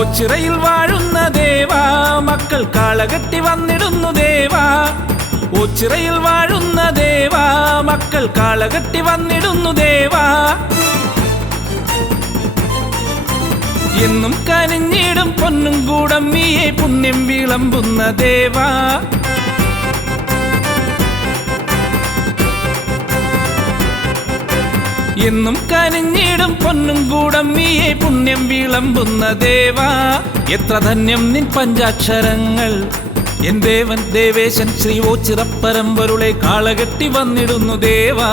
ഓച്ചിറയിൽ വാഴുന്ന ദേവാ മക്കൾ കാളകെട്ടി വന്നിടുന്നു ദേവാ. ഓച്ചിറയിൽ വാഴുന്ന ദേവാ മക്കൾ കാളകെട്ടി വന്നിടുന്നു ദേവാ. എന്നും കനിഞ്ഞിടും പൊന്നും കൂടം നീയെ പുണ്യം വിളമ്പുന്ന ദേവാ. എന്നും കനിഞ്ഞിടും പൊന്നും കൂടം നീയെ പുണ്യം വിളമ്പുന്ന ദേവാ. എത്ര ധന്യം നിൻ പഞ്ചാക്ഷരങ്ങൾ എൻ ദേവൻ ദേവേശൻ ശ്രീ ഓച്ചിറപ്പരമ്പൊരുളെ കാളകെട്ടി വന്നിടുന്നു ദേവാ.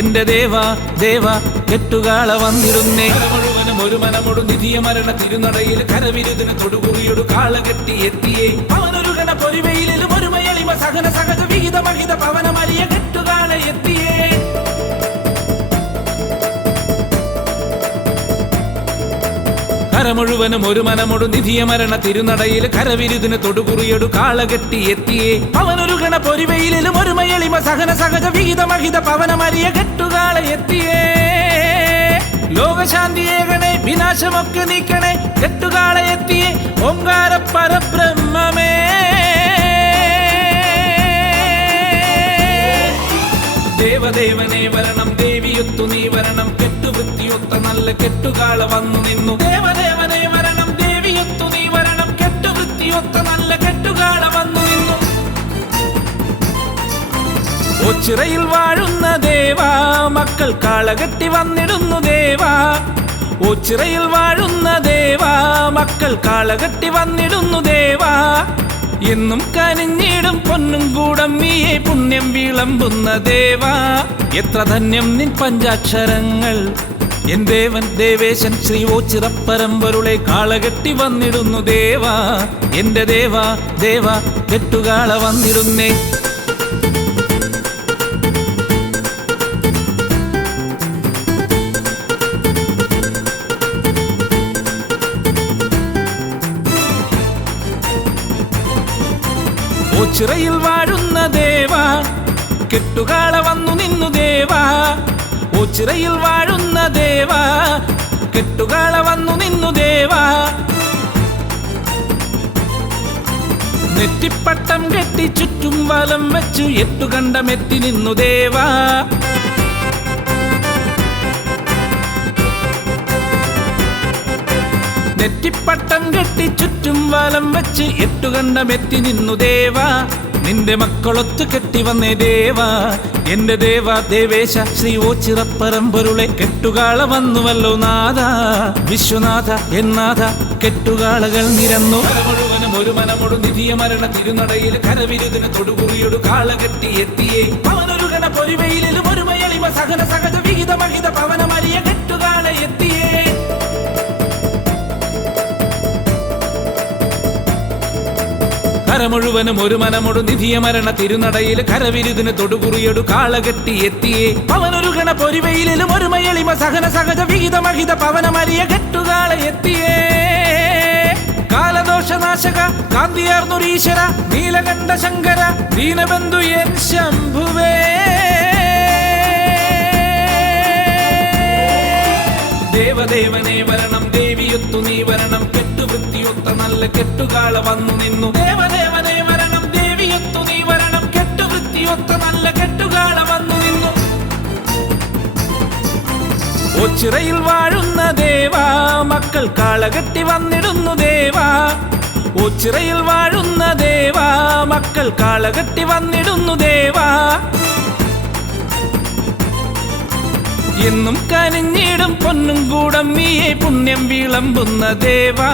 എന്റെ ദേവാ ദേവാ കെട്ടുകാള വന്നിടുന്നേ. മുഴുവനും ഒരു മനമൊടു നിധിയ മരണ തിരുനടയിൽ കരവിരുതിന് തൊടുകുറിയൊടു കാളകെട്ടി എത്തിയേ. അവനൊരുകണ പൊരിവയിലും ഒരു മയളിമ സഹന സഹജ വിഹിത മഹിത പവനമരിയ കെട്ടുകാള എത്തിയേ. കര മുഴുവനും ഒരു മനമൊടു നിധിയ മരണ തിരുനടയിൽ കരവിരുതിന് തൊടുകുറിയൊടു കാളകെട്ടി എത്തിയേ. അവനൊരു ഗണ പൊരിവയിലും ഒരു മയളിമ സഹന സഹജ വിഹിത മഹിത പവനമരിയ കെട്ടുകാള എത്തിയേ. ലോകശാന്തിയേകണേ വിനാശമൊക്കെ നീക്കണേ കെട്ടുകാള എത്തിയേ. ഓംകാര പരബ്രഹ്മമേ ദേവദേവനെ വരണം ദേവിയൊത്തു നീ വരണം. കെട്ടുവൃത്തിയൊത്ത നല്ല കെട്ടുകാള വന്നു നിന്നു. ദേവദേവനെ വരണം ദേവിയൊത്തു നീ വരണം. കെട്ടുവൃത്തിയൊത്ത നല്ല കെട്ടുകാള വന്നു നിന്നു. ഓച്ചിറയിൽ വാഴുന്ന ദേവാ മക്കൾ കാളകെട്ടി വന്നിടുന്നു ദേവാ. ഓച്ചിറയിൽ വാഴുന്ന ദേവാ മക്കൾ കാളകെട്ടി വന്നിടുന്നു ദേവാ. എന്നും കനിഞ്ഞിടും പൊന്നും കൂടം നീയെ പുണ്യം വിളമ്പുന്ന ദേവാ. എത്ര ധന്യം നിൻ പഞ്ചാക്ഷരങ്ങൾ എൻ ദേവൻ ദേവേശൻ ശ്രീ ഓച്ചിറപ്പരമ്പൊരുളെ കാളകെട്ടി വന്നിടുന്നു ദേവാ. എന്റെ ദേവാ ദേവാ കെട്ടുകാള വന്നിടുന്നേ. ഓച്ചിറയിൽ വാഴുന്ന ദേവാ കെട്ടുകാള വന്നു നിന്നു ദേവാ. ഓച്ചിറയിൽ വാഴുന്ന ദേവാ കെട്ടുകാള വന്നു നിന്നു ദേവാ. നെറ്റിപ്പട്ടം കെട്ടി ചുറ്റും വലം വെച്ചു എട്ടുകണ്ടമെത്തി നിന്നു ദേവാ. നെറ്റിപ്പട്ടം കെട്ടി ചുറ്റും വലം വെച്ച് എട്ടുകണ്ടമെത്തി നിന്നു ദേവാ. നിന്റെ മക്കളൊത്തു കെട്ടി വന്നേ ദേവാ. എന്റെ ദേവാ ദേവേശ ശ്രീ ഓച്ചിറപ്പരമ്പൊരുളെ കെട്ടുകാള വന്നുവല്ലോ നാഥ. വിശ്വനാഥ എന്നാഥ കെട്ടുകാളകൾ നിരന്നു. മുഴുവനും ഒരു മനമൊടു നിധിയ മരണ തിരുനടയിൽ കരവിരുതിന് തൊടുകുറിയൊടു കാളകെട്ടി എത്തിയേ. അവനൊരു ഗണ പൊരിവയിലും ഒരു മയളിമ സഹന സഹജ വിഹിത മഹിത പവനമരിയ കെട്ടുകാള എത്തിയേ. കര മുഴുവനും ഒരു മനമൊടു നിധിയ മരണ തിരുനടയിൽ കരവിരുതിന് തൊടുകുറിയൊടു കാളകെട്ടി എത്തിയേ. അവനൊരു ഗണ പൊരിവയിലും ഒരു മയളിമ സഹന സഹജ വിഹിത മഹിത പവനമരിയ കെട്ടുകാള എത്തിയേ. കാലദോഷനാശക കാന്തിയാർന്നൊരീശ്വര നീലകണ്ഠ ശങ്കര ദീനബന്ധു എൻ ശംഭുവേ. ദേവദേവനെ വരണം ദേവിയൊത്തു നീ വരണം. കെട്ടുവൃത്തിയൊത്ത നല്ല കെട്ടുകാള വന്നു നിന്നു. ദേവദേവനെ വരണം ദേവിയൊത്തു നീ വരണം. കെട്ടുവൃത്തിയൊത്ത നല്ല കെട്ടുകാള വന്നു നിന്നു. ഓച്ചിറയിൽ വാഴുന്ന ദേവാ മക്കൾ കാളകെട്ടി വന്നിടുന്നു ദേവാ. ഓച്ചിറയിൽ വാഴുന്ന ദേവാ മക്കൾ കാളകെട്ടി വന്നിടുന്നു ദേവാ. എന്നും കനിഞ്ഞിടും പൊന്നും കൂടം നീയെ പുണ്യം വിളമ്പുന്ന ദേവാ.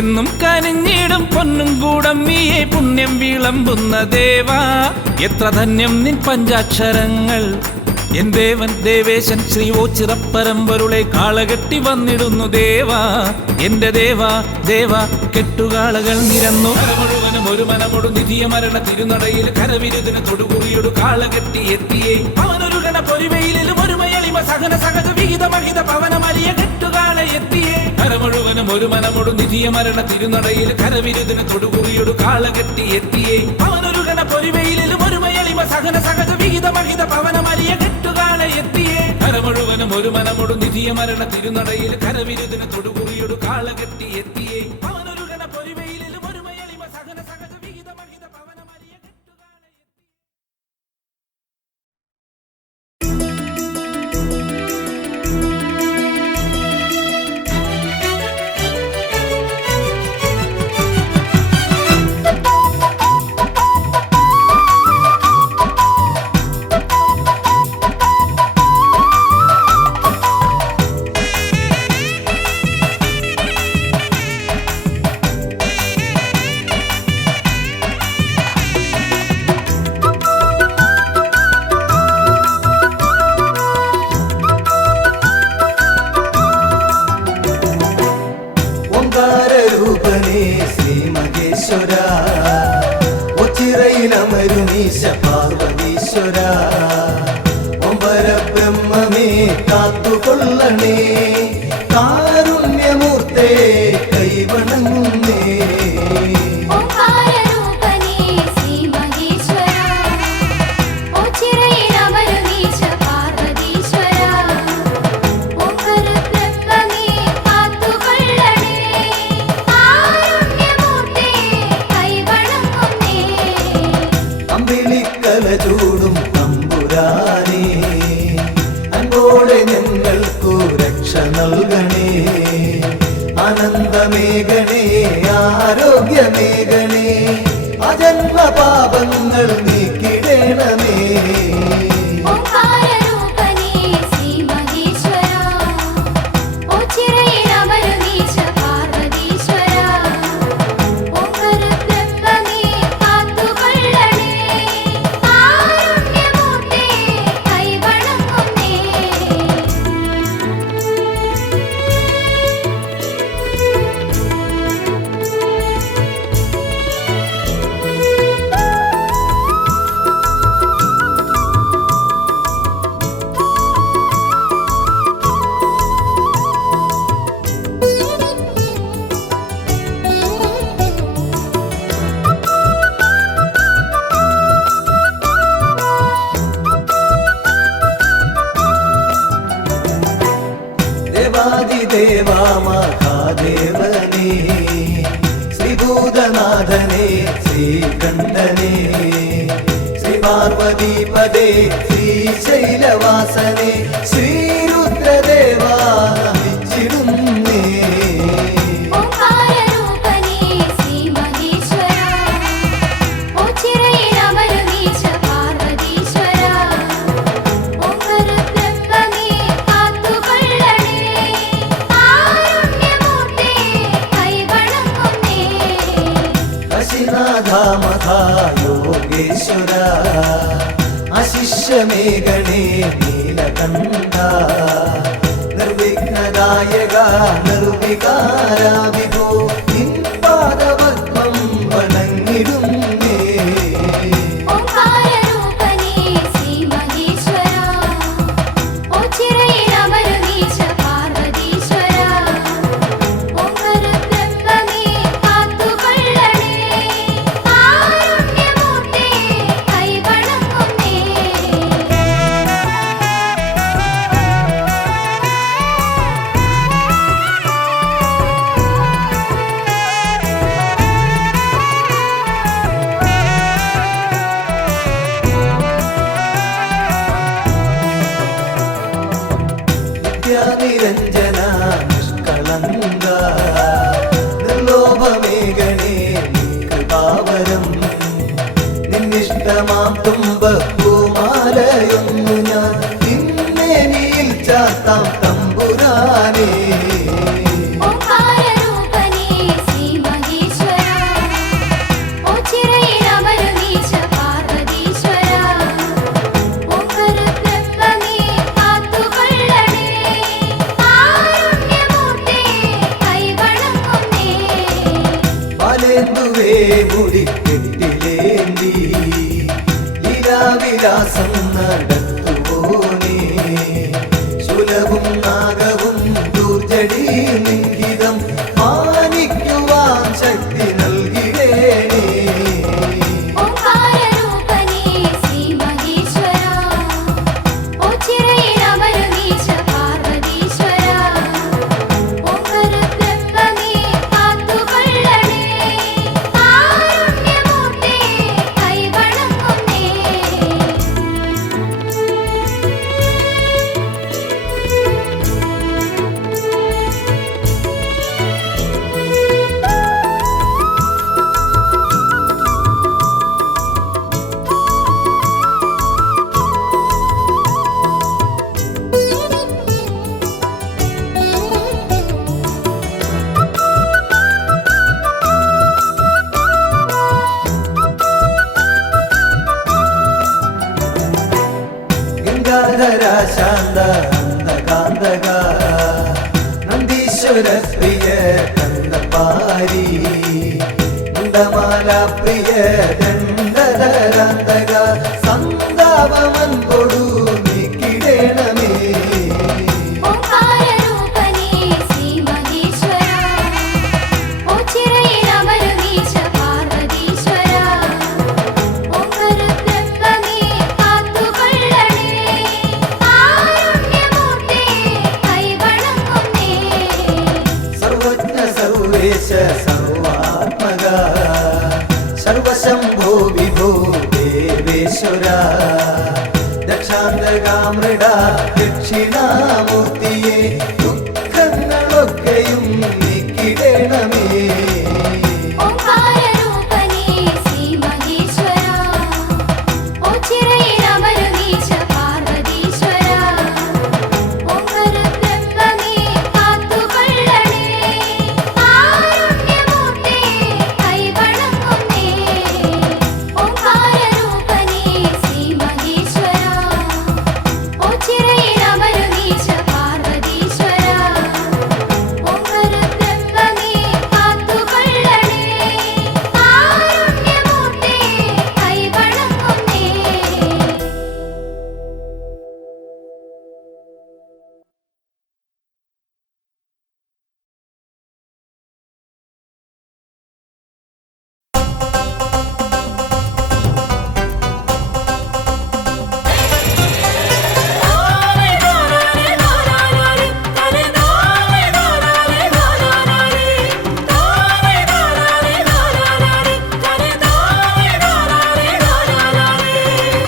എന്നും കനിഞ്ഞിടും പൊന്നും കൂടം നീയെ പുണ്യം വിളമ്പുന്ന ദേവാ. എത്ര ധന്യം നിൻ പഞ്ചാക്ഷരങ്ങൾ എൻ ദേവൻ ദേവേശൻ ശ്രീ ഓച്ചിറപ്പരമ്പൊരുളെ കാളകെട്ടി വന്നിടുന്നു ദേവാ. എന്റെ ദേവാ ദേവാ കെട്ടുകാളകൾ നിരന്നു. മുഴുവനും ഒരു മനമൊടു നിധിയ മരണ തിരുനടയിൽ കരവിരുതിന് തൊടുകുറിയൊടു കാളകെട്ടി എത്തിയേ. അവനൊരു ഗണ പൊരിവയിലും ഒരു മയളിമ സഹന സഹജ വിഹിത മഹിത പവനമരിയ കെട്ടുകാള എത്തിയേ. കര മുഴുവനും ഒരു മനമൊടു നിധിയ മരണ തിരുനടയിൽ കരവിരുതിന് തൊടുകുറിയൊടു കാളകെട്ടി എത്തിയേ. അവനൊരു ഗണ പൊരിവയിലും ഒരു മയളിമ സഹന സഹജ വിഹിത മഹിത പവനമരിയ കെട്ടുകാള എത്തിയേ. കരമുഴുവനും ഒരു മനമൊടു നിധിയ മരണ തിരുനടയിൽ കരവിരുദിന് തൊടുകുറിയൊടു കാള കെട്ടി എത്തിയേ അവനൊരുകണ പൊരിവയിലും ഒരു മയളിമ സഹന സഹജ വിഹിത മഹിത പവനമരിയ കെട്ടുകാണ ശ്രീ മഹേശ്വര ഉച്ചിറയിലമരുനീശ പാർവതീശ്വര ഒമ്പര ബ്രഹ്മമേ കാത്തുകൊള്ളണേ കാരുണ്യമൂർത്തേ കൈവണങ്ങുന്നേ ചൂടും തമ്പുരാനേ അൻപോടെ ഞങ്ങൾക്കു രക്ഷ നൽകണേ ആനന്ദമേഘണേ ആരോഗ്യമേഘണേ അജന്മ പാപങ്ങൾ നീക്കിടണമേ ദേവാ മഹാദേവനേ ശ്രീഭൂതനാഥനേ ശ്രീകണ്ഠനേ ശ്രീ പാർവതീപദേ ശ്രീശൈലവാസനേ ശ്രീരുദ്രദേവാ നമിച്ചിടുന്നേ യോഗേശ്വര അശിഷ്യമേഘണേ നീലകണ്ഠ നിർവിഘ്നദായക നിർവികാര വിഭോ നിൻ പാദപത്മം വണങ്ങിടുന്നേ ഓംകാര നിരഞ്ജന നിഷ്കളങ്ക നിർലോഭമേഘനേ കൃപാവരം നിന്നിഷ്ടമാം തുമ്പപ്പൂമാലയൊന്നു ഞാൻ നിന്നേനിയിൽ ചാത്താം തമ്പുരാനേ മുടിക്കെട്ടിലേന്തി ലീലാവിലാസം നടത്തുപോനേ ശുലവും നാഗവും ദൂർജടി ലിംഗിതം മാനിക്കുവാൻ ശക്തി നൽകിടേണേ ഓംകാര രൂപനേ ശ്രീ മഹേശ്വര ഓ ചിറയിലമരുനീ ഗംഗാധര ശാന്ത അന്തകാന്തക നന്ദീശ്വര പ്രിയ കണ്ടപാരി മുണ്ടമാല പ്രിയ ദണ്ഡധരാന്തക സന്താപമൻ കൊടു നീക്കിടേണമേ സർവാത്മക സർവശംഭോ വിഭോ ദേവേശ്വര ദക്ഷാന്തകാമൃഡ ദക്ഷിണാമൂർത്തിയെ ദുഃഖങ്ങളൊക്കെയും നീക്കിടേണമേ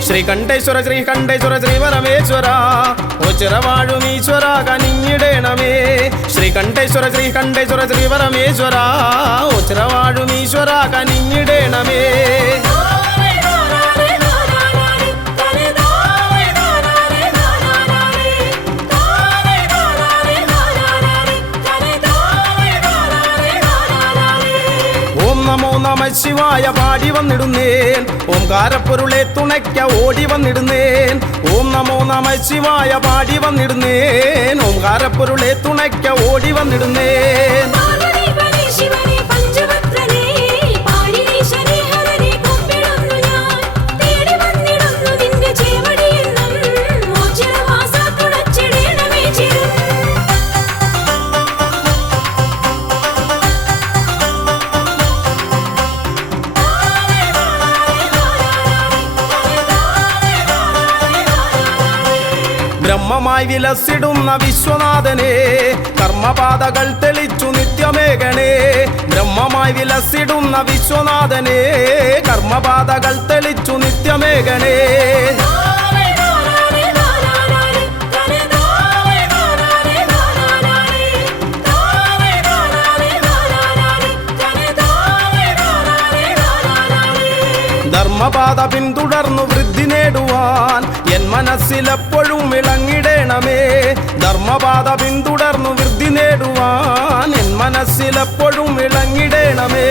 ശ്രീകണ്ഠേശ്വര ശ്രീകണ്ഠേശ്വര ശ്രീപരമേശ്വര ഓച്ചിറവാഴുമീശ്വര കനിഞ്ഞിടേണമേ ശ്രീകണ്ഠേശ്വര ശ്രീകണ്ഠേശ്വര ശ്രീപരമേശ്വര ഓച്ചിറവാഴുമീശ്വര കനിഞ്ഞിടേണമേ നമോ നമ ശിവായ പാടി വന്നിടുന്നേൻ ഓംകാരപ്പൊരുളെ തുണയ്ക്ക ഓടി വന്നിടുന്നേൻ ഓം നമോ നമ ശിവായ പാടി വന്നിടുന്നേൻ ഓംകാരപ്പൊരുളെ തുണയ്ക്ക ഓടി വന്നിടുന്നേൻ ബ്രഹ്മമായി വിലസിടുന്ന വിശ്വനാഥനെ കർമ്മപാതകൾ തെളിച്ചു നിത്യമേകണേ ബ്രഹ്മമായി വിലസിടുന്ന വിശ്വനാഥനെ കർമ്മപാതകൾ തെളിച്ചു നിത്യമേകണേ ധർമ്മപാത പിന്തുടർന്നു വൃദ്ധി നേടുവാൻ എൻ മനസ്സിലെപ്പോഴും ഇളങ്ങിടേണമേ ധർമ്മപാത പിന്തുടർന്നു വൃദ്ധി നേടുവാൻ എൻ മനസ്സിലെപ്പോഴും ഇളങ്ങിടേണമേ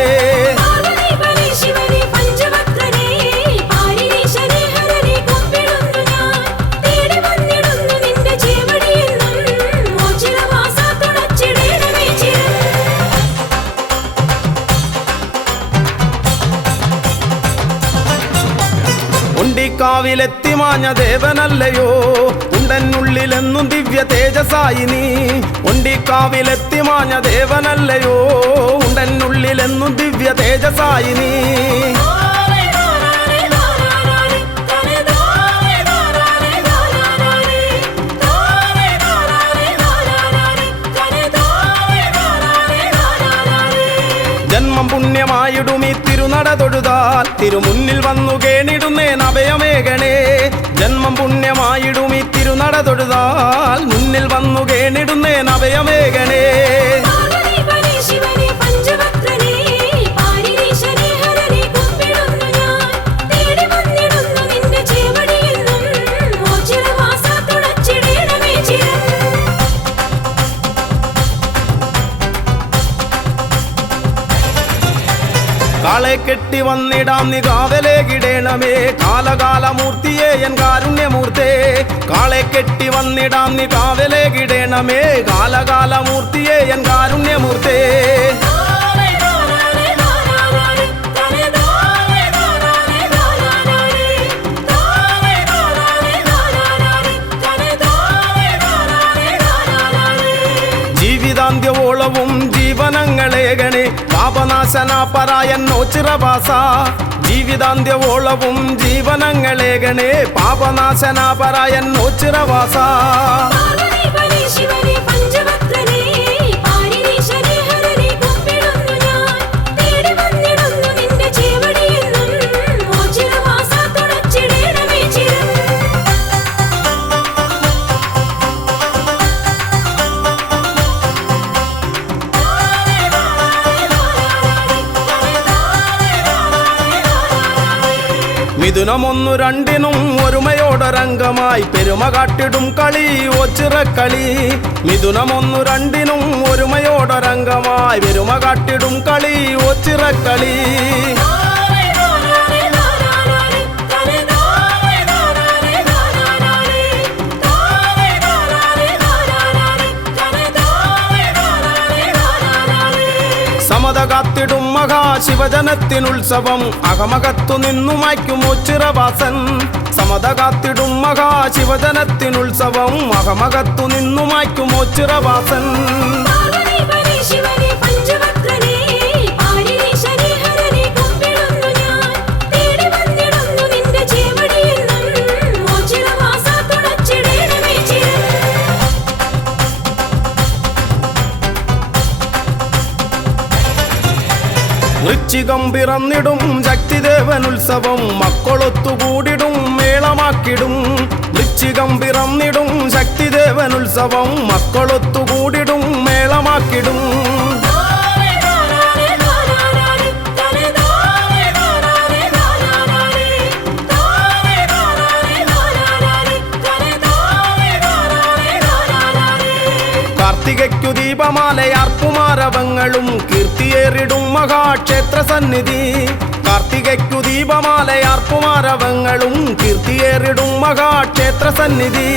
ഉണ്ടിക്കാവിലെത്തിമാഞ്ഞ ദേവനല്ലയോ ഉണ്ടെന്നുള്ളിലെന്നും ദിവ്യ തേജസായി നീ ഉണ്ടിക്കാവിലെത്തിമാഞ്ഞ ദേവനല്ലയോ ഉണ്ടെന്നുള്ളിലെന്നും ദിവ്യ തേജസായി നീ ജന്മം പുണ്യമായിടും ഈ തിരുനട തൊഴുതാൽ തിരുമുന്നിൽ വന്നു കേണിടുന്നേൻ അഭയമേകണേ ജന്മം പുണ്യമായിടും ഈ തിരുനട തൊഴുതാൽ മുന്നിൽ വന്നു കേണിടുന്നേൻ അഭയമേകണേ കാളെ കെട്ടി വന്നിടാം നീ കാവലേകിടേണമേ കാലകാലമൂർത്തിയെ എൻ കാരുണ്യമൂർത്തേ കാളെ കെട്ടി വന്നിടാം നീ കാവലേകിടേണമേ കാലകാലമൂർത്തിയെ എൻ കാരുണ്യമൂർത്തേ ജീവിതാന്ത്യവോളവും ജീവനങ്ങളേകണേ പാപനാശന പരായന്നോ ചിറവാസ ജീവിതാന്ത്യവോളവും ജീവനങ്ങളേകണേ പാപനാശന പരായന്നോ ചിറവാസ മിഥുനമൊന്നു രണ്ടിനും ഒരുമയോടൊരംഗമായി പെരുമ കാട്ടിടും കളി ഒച്ചിറക്കളി മിഥുനമൊന്നു രണ്ടിനും ഒരുമയോടൊരംഗമായി പെരുമ കാട്ടിടും കളി ഒച്ചിറക്കളി സമത കാത്തിടും മഹാശിവജനത്തിനുത്സവം അകമകത്തു നിന്നു മായ്ക്കും ഒച്ചിറവാസൻ സമത കാത്തിടും മഹാശിവജനത്തിനുത്സവം അകമകത്തു നിന്നു മായ്ക്കും ഒച്ചിറവാസൻ വൃശ്ചികം പിറന്നിടും ശക്തിദേവനുത്സവം മക്കളൊത്തുകൂടിടും മേളമാക്കിടും വൃശ്ചികം പിറന്നിടും ശക്തിദേവനുത്സവം മക്കളൊത്തുകൂടിടും മേളമാക്കിടും കാർത്തികയ്ക്കു ദീപമാലയാർപ്പുമാരവങ്ങളും കീർത്തിയേറിടും മഹാക്ഷേത്ര സന്നിധി കാർത്തികയ്ക്കു ദീപമാലയാർപ്പുമാരവങ്ങളും കീർത്തിയേറിടും മഹാക്ഷേത്ര സന്നിധി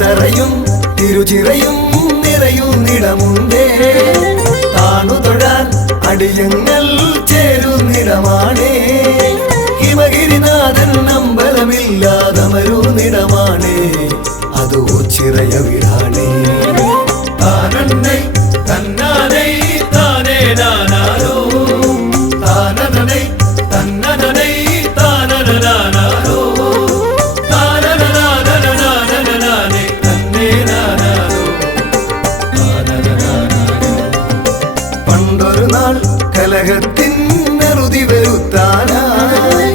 തറയും തിരുചിറയും നിറയുന്നിടമുണ്ടേ താണു തൊഴാൻ അടിയങ്ങൾ ചേരുന്നിടമാണേ ഹിമഗിരിനാഥൻ അമ്പലമില്ലാതമരുന്നിടമാണേ അതോ ചിറയ വിടാണേ താനന്നൈ തന്നാനൈ താനേ നാനാരോ താനനൈ തന്നനൈ താനനാനാരോ പണ്ടൊരു നാൾ കലഹത്തിനറുതി വരുത്താനായി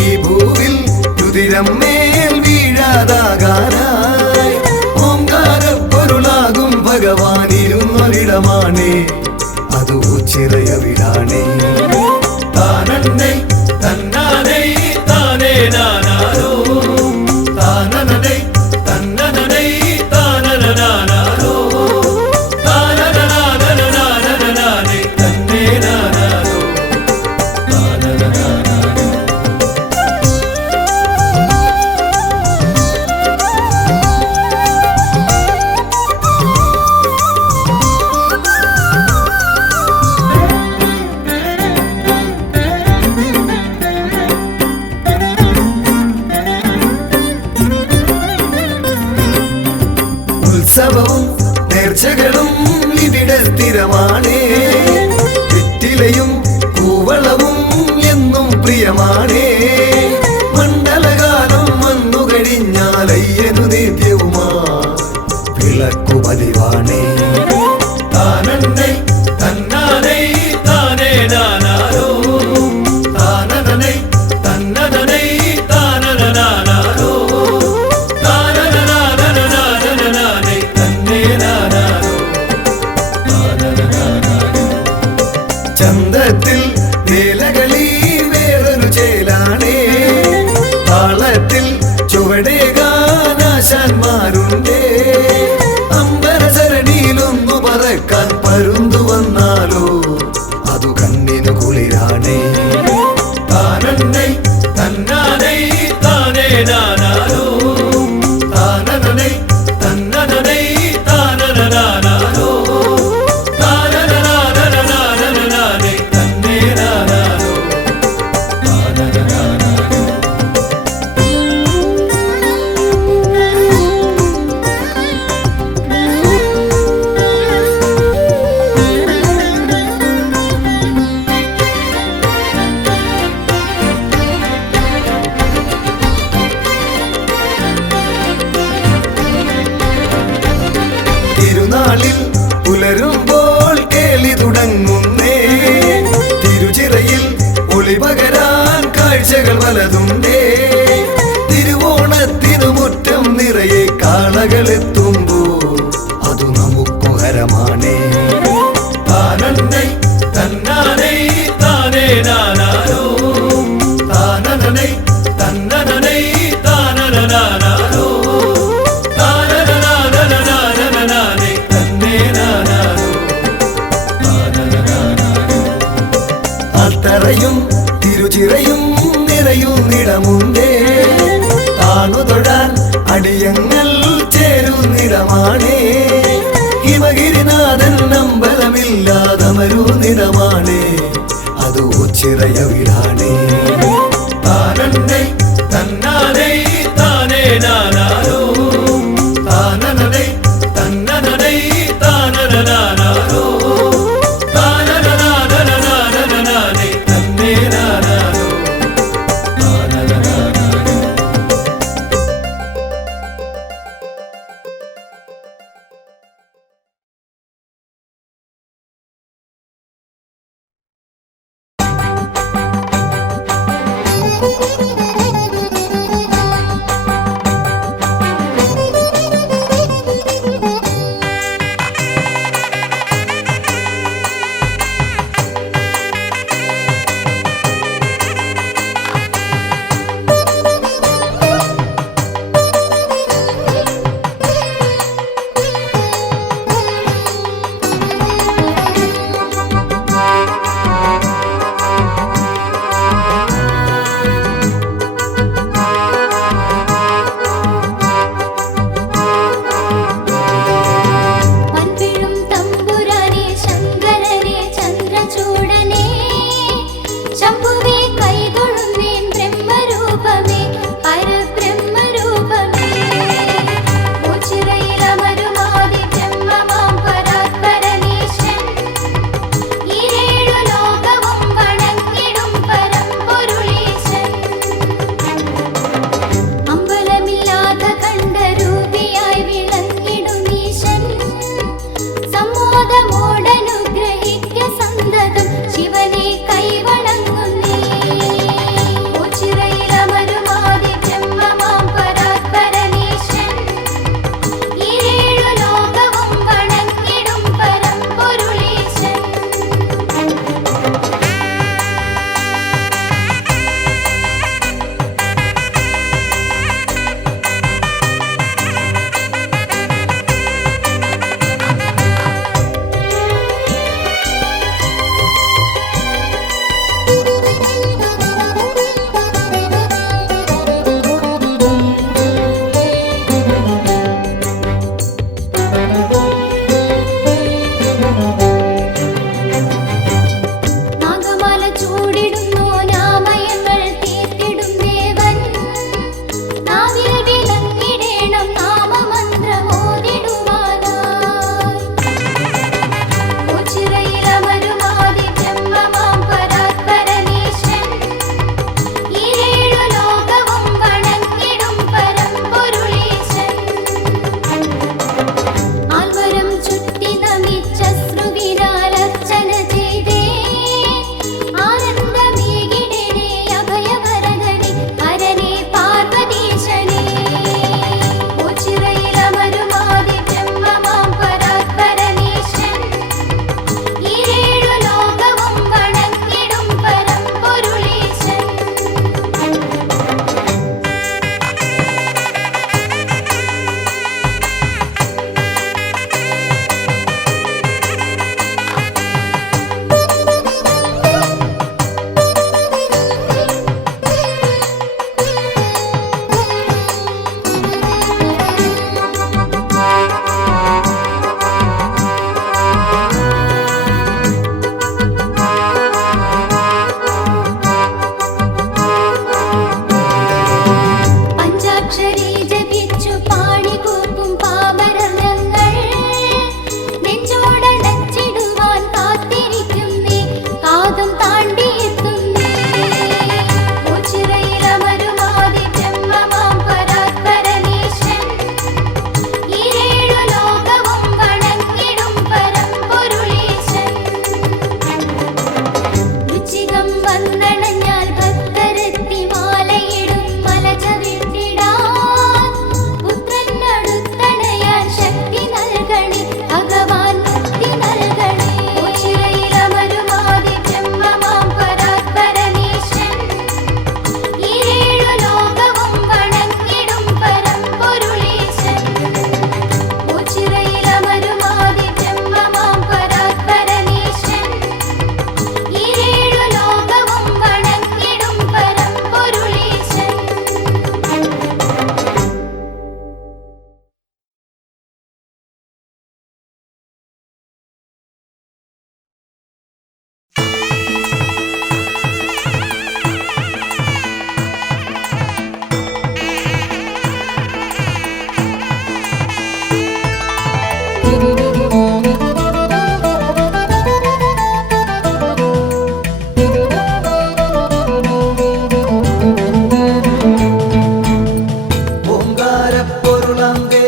ഈ ഭൂവിൽ രുതിരം മേൽ വീഴാതാകാനായി ഓംകാരപ്പൊരുളാകും ഭഗവാൻ ഇരുന്നൊരിടമാണേ അതോ ചിറയ വിടാണേ താനന്നൈ തന്നാനൈ താനേ നാനാരോ താനനൈ തന്നനൈ താനനാനാരോ കാഴ്ചകളും ഇവിടെ സ്ഥിരമാണേ. വെറ്റിലയും കൂവളവും എന്നും പ്രിയമാണേ. മണ്ഡലകാലം വന്നു കഴിഞ്ഞാൽ അയ്യനു നിത്യവുമാ വിളക്കു പതിവാണേ. താനന്നൈ തന്നാനൈ താനേ നാനാരോ താനനനൈ തന്നനനൈ താനനനാനാരോ താനനനാനനനാനനനാനൈ തന്നേ നാനാരോ താനനനാനാരോ. ചന്തത്തിൽ വേലകളി വേറൊരു ചേലാണേ. താളത്തിൽ ചുവടേകാനാശാന്മാരുണ്ടേ. അമ്പരസരണിയിലൊന്നു പറക്കാൻ പരുന്തു വന്നാലോ അതു കണ്ണിനു കുളിരാണേ. താനന്നൈ തന്നാനൈ താനേ നാനാരോ താനനനൈ തന്നനനൈ താനനനാനാരോ താനനനാനനനാനനനാനൈ തന്നേ നാനാരോ താനനനാനാരോ. തിരുനാളിൽ പുലരുമ്പോൾ കേളി തുടങ്ങുന്നേ. തിരുച്ചിറയിൽ ഒളി പകരാൻ കാഴ്ചകൾ പലതുണ്ടേ. തിരുവോണത്തിനു മുറ്റം നിറയെ കാളകളെത്തുമ്പോ അതു നമുക്കു ഹരമാണേ. താനന്നൈ തന്നാനൈ താനേ നാനാരോ താനനനൈ തന്നനനൈ താനനനാനാരോ താനനനാനനനാനനനാനൈ തന്നേ നാനാരോ താനനനാനാരോ. അത്തറയും തിരുച്ചിറയും നിറയുന്നിടമുണ്ടേ. താണു തൊഴാൻ അടിയങ്ങൾ ചേരുന്നിടമാണേ. ഹിമഗിരിനാഥൻ അമ്പലമില്ലാതമരുന്നിടമാണേ. അത് ചിറയവിടാണേ. താനന്നൈ തന്നാനൈ താനേ നാനാരോ താനനനൈ തന്നനനൈ താനനനാനാരോ താനനനാനനനാനനനാനൈ തന്നേ നാനാരോ താനനനാനാരോ.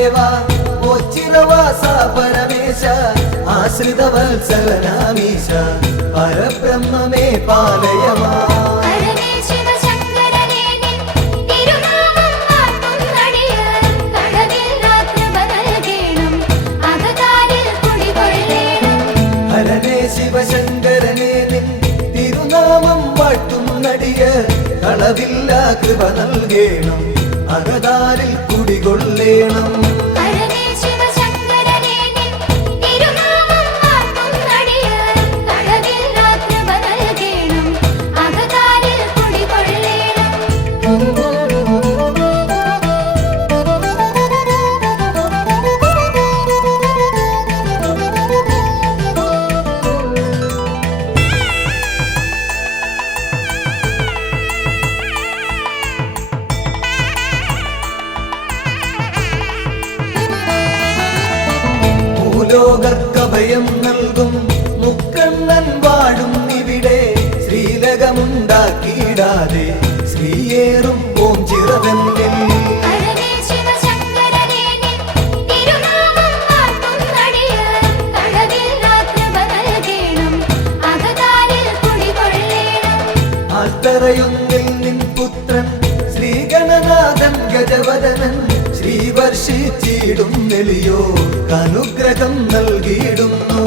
ദേവ ഓച്ചിറവാസ പരമേശ ആശ്രിത വത്സലനാമീശ പരബ്രഹ്മമേ പാലയമാ ഹരനേ ശിവശങ്കരനേ നിൻ തിരുനാമം വാഴ്ത്തും നടിയ കളവില്ല കൃപ നൽകേണം അകതാരിൽ കുടികൊള്ളേണം ലോകർക്കഭയം നൽകും മുക്കണ്ണൻ വാഴും ഇവിടെ ശ്രീലകമുണ്ടാക്കിയിടാതെ ശ്രീയേറും ഓം ചിറവെന്നിൽ ആൽത്തറയൊന്നിൽ നിൻ പുത്രൻ ശ്രീഗണനാഥൻ ഗജവദനൻ ശ്രീവർഷിച്ചിടും നെളിയോ അനുഗ്രഹം നൽകിയിടുന്നു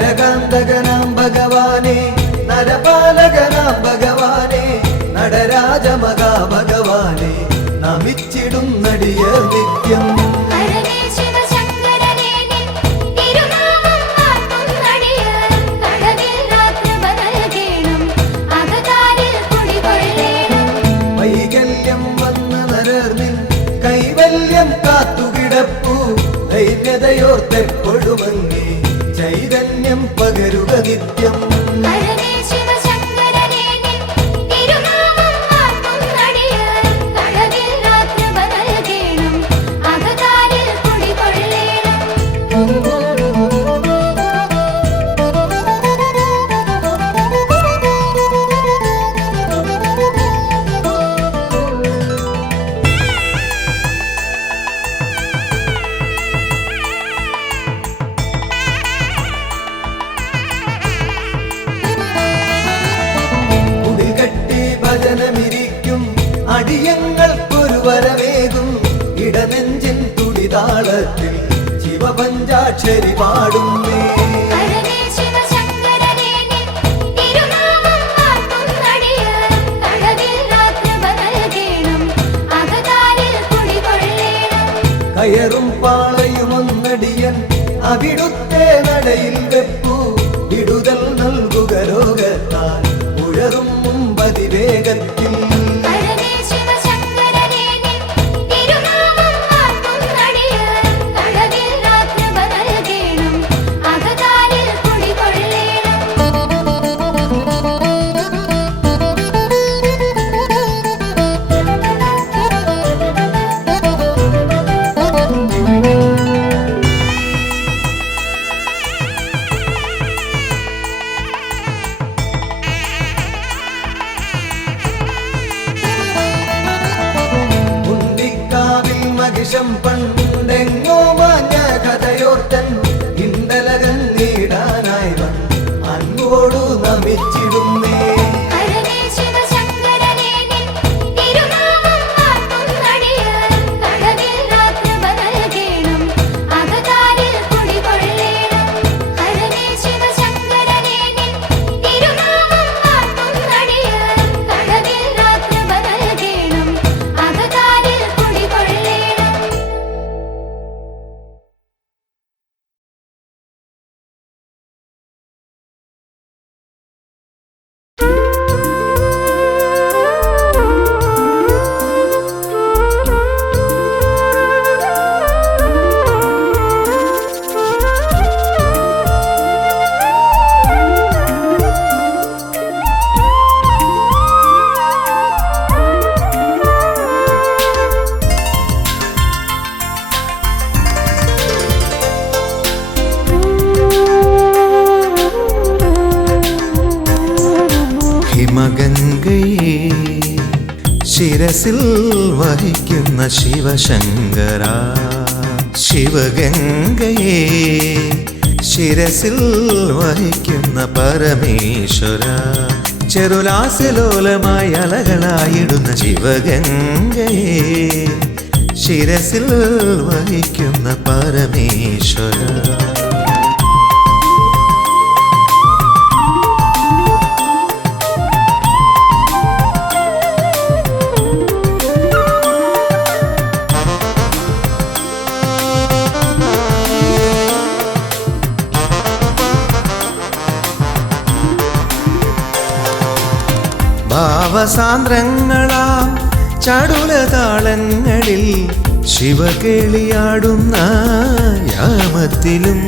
നരകാന്തകനാം ഭഗവാനെ നരപാലകനാം ഭഗവാനെ നടരാജമകാ ഭഗവാനെ നമിച്ചിടും നടിയ നിത്യം വൈകല്യം വന്ന നരർനിൻ കൈവല്യം കാത്തുകിടപ്പു ധൈര്യതയോർത്തെപ്പൊഴുമങ്ങി ചൈതന്യം പകരുക നിത്യം ഭജനമിരിക്കും അടിയങ്ങൾക്കൊരു വരവേകും ഇടനെഞ്ചിൻ തുടിതാളത്തിൽ ശിവപഞ്ചാക്ഷരി പാടുന്നേ കയറും പാളയുമൊന്നടിയൻ അവിടുത്തെ നടയിൽ വെപ്പു വിടുതൽ നൽകുക രോഗത്താൽ ഉഴറും മുമ്പതിവേഗത്തിൽ മഹിഷം പണ്ടെങ്ങോ മാഞ്ഞ കഥയോർത്തൻ ഇണ്ടലകൻ നീടാനായി അൻപോടു നമിച്ചിടുന്നേ ശിരസിൽ വഹിക്കുന്ന ശിവശങ്കര ശിവഗംഗയെ ശിരസിൽ വഹിക്കുന്ന പരമേശ്വര ചെറുലാസ്യലോലമായി അലകളായിടുന്ന ശിവഗംഗയെ ശിരസിൽ വഹിക്കുന്ന പരമേശ്വര ഭാവസാന്ദ്രങ്ങളാം ചടുലതാളങ്ങളിൽ ശിവകേളിയാടുന്ന യാമത്തിലും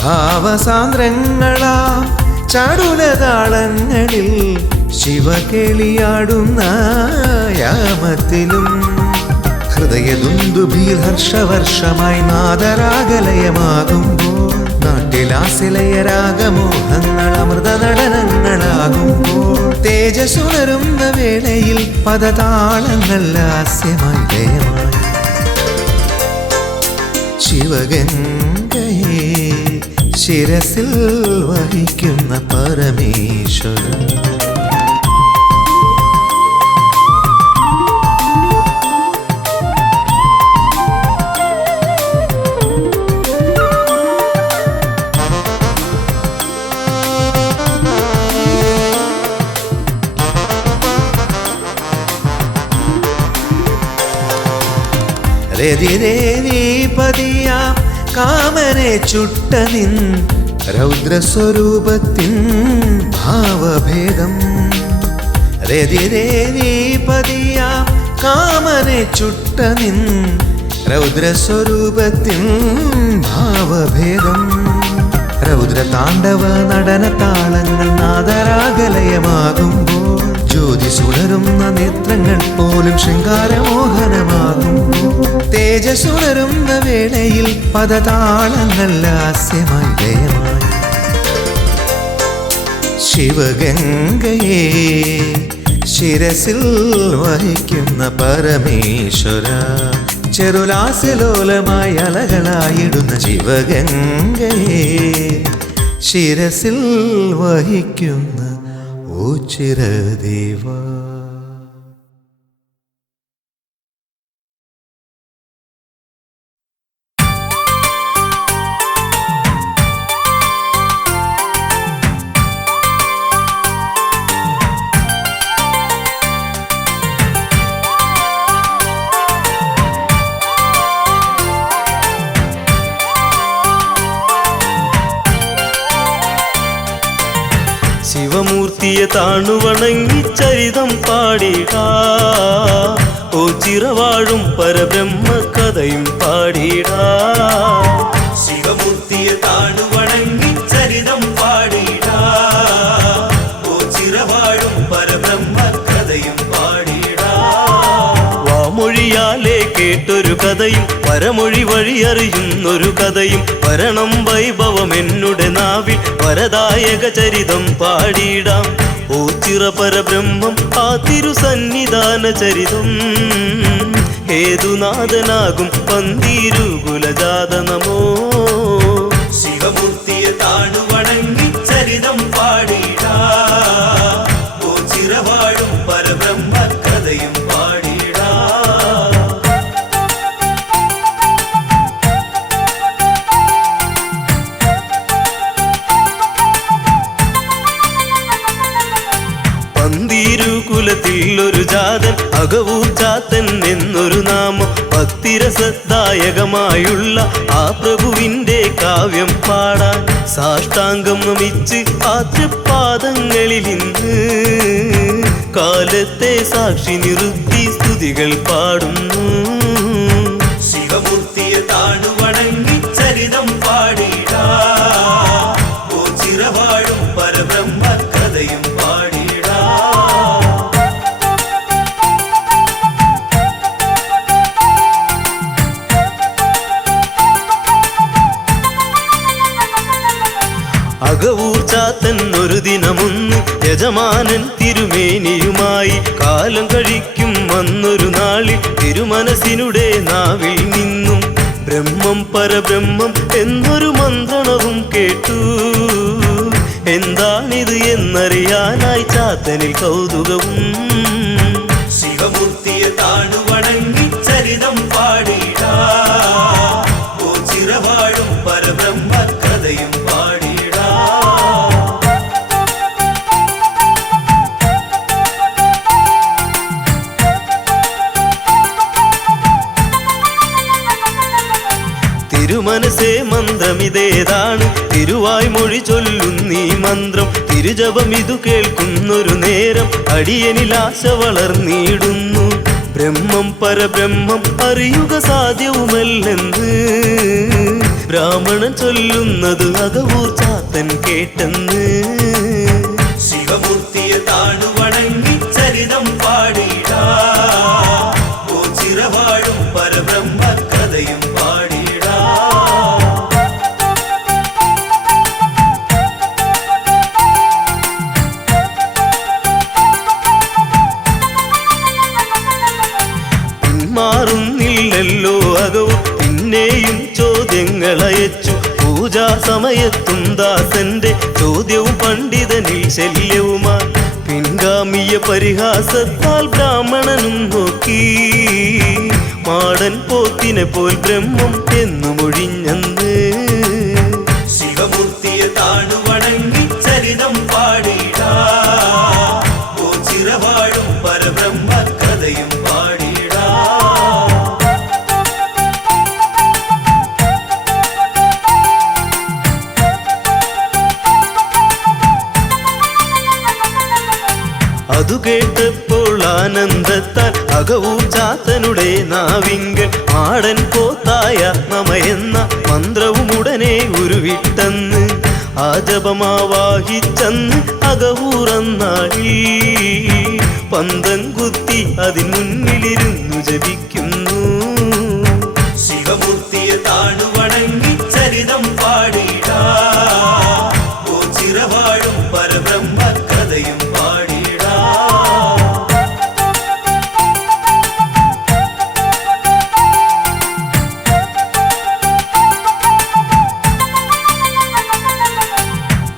ഭാവസാന്ദ്രങ്ങളാം ചടുലതാളങ്ങളിൽ ശിവകേളിയാടുന്ന യാമത്തിലും ഹൃദയദുന്ദുഭിയിൽ ഹർഷവർഷമായി നാദരാഗലയമാകുമ്പോൾ നാട്ടിലാസിലയ രാഗമോഹങ്ങൾ അമൃത നടനങ്ങളാകുമ്പോൾ തേജസ്സുണരുന്ന വേളയിൽ പദതാളങ്ങൾ ലാസ്യമായി ലയമായി ശിവഗംഗയെ ശിരസിൽ വഹിക്കുന്ന പരമേശ്വരൻ രതിരേവീപതിയാം കാമനെ ചുട്ട നിൻ രൗദ്രസ്വരൂപത്തിൻ ഭാവഭേദം രതിരേവീപതിയാം കാമനെ ചുട്ട നിൻ രൗദ്രസ്വരൂപത്തിൻ ഭാവഭേദം രൗദ്രതാണ്ഡവ നടന താളങ്ങൾ നാദരാഗലയമാകുമ്പോൾ ജ്യോതി സുണരുന്ന നേത്രങ്ങൾ പോലും ശൃംഗാരമോഹനമാകുമ്പോൾ തേജസ്സുണരുന്ന വേളയിൽ പദതാളങ്ങൾ ലാസ്യമായി ലയമായി ശിവഗംഗയെ ശിരസിൽ വഹിക്കുന്ന പരമേശ്വര ചെറുലാസ്യലോലമായി അലകളായിടുന്ന ശിവഗംഗയെ ശിരസിൽ വഹിക്കുന്ന ഓ ചിരദേവാ ശിവമൂർത്തിയെ താണുവണങ്ങി ചരിതം പാടിടാ ഓ ചിറവാഴും പരബ്രഹ്മ കഥയും പാടിടാ ശിവമൂർത്തിയെ താണുവണങ്ങി ചരിതം പാടിടാ ഓ ചിറവാഴും പരബ്രഹ്മ കഥയും പാടിടാ വാമൊഴിയാലേ കേട്ടൊരു കഥയും പരമൊഴി വഴി അറിയുന്നൊരു കഥയും വരണം വൈഭവം എന്നുടെ നാവിൽ വരദായക ചരിതം പാടിടാം ഓ ചിറ പരബ്രഹ്മം ആ തിരുസന്നിധാന ചരിതം ഹേതുനാഥനാകും പന്തീരു കുലജാത നമോ ശിവമൂർത്തിയെ താണുവണങ്ങി ചരിതം പാടിടാ ഓ ചിറവാഴും പരബ്രഹ്മ കഥയും പാടിടാ പന്തീരുകുലത്തിൽ ഒരു ജാതൻ അകവൂർ ചാത്തൻ എന്നൊരു നാമം ഭക്തിരസദായകമായുള്ള ആ പ്രഭുവിന്റെ കാവ്യം പാടാൻ സാഷ്ടാംഗം നമിച്ച് ആ തൃപ്പാദങ്ങളിൽ ഇന്ന് കാലത്തെ സാക്ഷി നിർത്തി സ്തുതികൾ പാടുന്നു ശിവമൂർത്തിയെ താണുവണങ്ങി ചരിതം പാടിടാ ഓ ചിറവാഴും പരബ്രഹ്മ കഥയും പാടിടാ അകവൂർ ചാത്തൻ ഒരു ദിനമൊന്ന് യജമാനൻ തിരുമേനിയുമായി കാലം കഴിക്കും അന്നൊരു നാളിൽ തിരുമനസിനുടെ നാവിൽ നിന്നും ബ്രഹ്മം പരബ്രഹ്മം എന്നൊരു മന്ത്രണവും കേട്ടു. എന്താണിത് എന്നറിയാനായി ചാത്തനിൽ കൗതുകവും. ശിവമൂർത്തിയെ താണു വണങ്ങി ചരിതം പാടിടാ, ഓ ചിറവാഴും പരബ്രഹ്മ കഥയും പാടിടാ. തിരുമനസേ മന്ത്രമിതേതാണ്, തിരുവായ് മൊഴി ചൊല്ലുന്നീ മന്ത്രം. തിരുജപം ഇതു കേൾക്കുന്നൊരു നേരം അടിയനിൽ ആശ വളർന്നിടുന്നു. ബ്രഹ്മം പരബ്രഹ്മം അറിയുക സാധ്യവുമല്ലെന്ന് ബ്രാഹ്മണൻ ചൊല്ലുന്നത് അകവൂർ ചാത്തൻ കേട്ടെന്ന്. ശിവമൂർത്തിയെ താണു വണങ്ങി ചരിതം പാടിടാ, ഓ ചിറവാഴും പരബ്രഹ്മ കഥയും പാടിടാ. പിന്മാറുന്നില്ലല്ലോ അകവും പിന്നെയും ചോദ്യങ്ങളയച്ചു. പൂജാ സമയത്തും ദാസന്റെ ചോദ്യവും പണ്ഡിതനിൽ ശല്യവുമായി. പിൻഗാമിയ പരിഹാസത്താൽ ബ്രാഹ്മണനും നോക്കി, മാടൻ പോത്തിനെ പോൽ ബ്രഹ്മം എന്നു മൊഴിഞ്ഞന്ന്. ശിവമൂർത്തിയെ താണു വണങ്ങി ചരിതം പാടിടാ, ഓ ചിറവാഴും പരബ്രഹ്മ കഥയും പാടിടാ. അതു കേട്ടപ്പോൾ ആനന്ദത്താൽ അകവൂർ ചാത്തനുടെ നാവിങ്കൽ മാടൻ പോത്തായ നമയെന്ന മന്ത്രവും ഉടനെ ഉരുവിട്ടെന്ന്. ആ ജപമാവാഹിച്ചെന്ന് അകവൂറന്നാളിൽ പന്തം കുത്തി അതിൻ മുന്നിലിരുന്നു ജപിക്കുന്നു. ശിവമൂർത്തിയെ താണു വണങ്ങി ചരിതം പാടിടാ, ഓ ചിറവാഴും പരബ്രഹ്മ കഥയും പാടിടാ.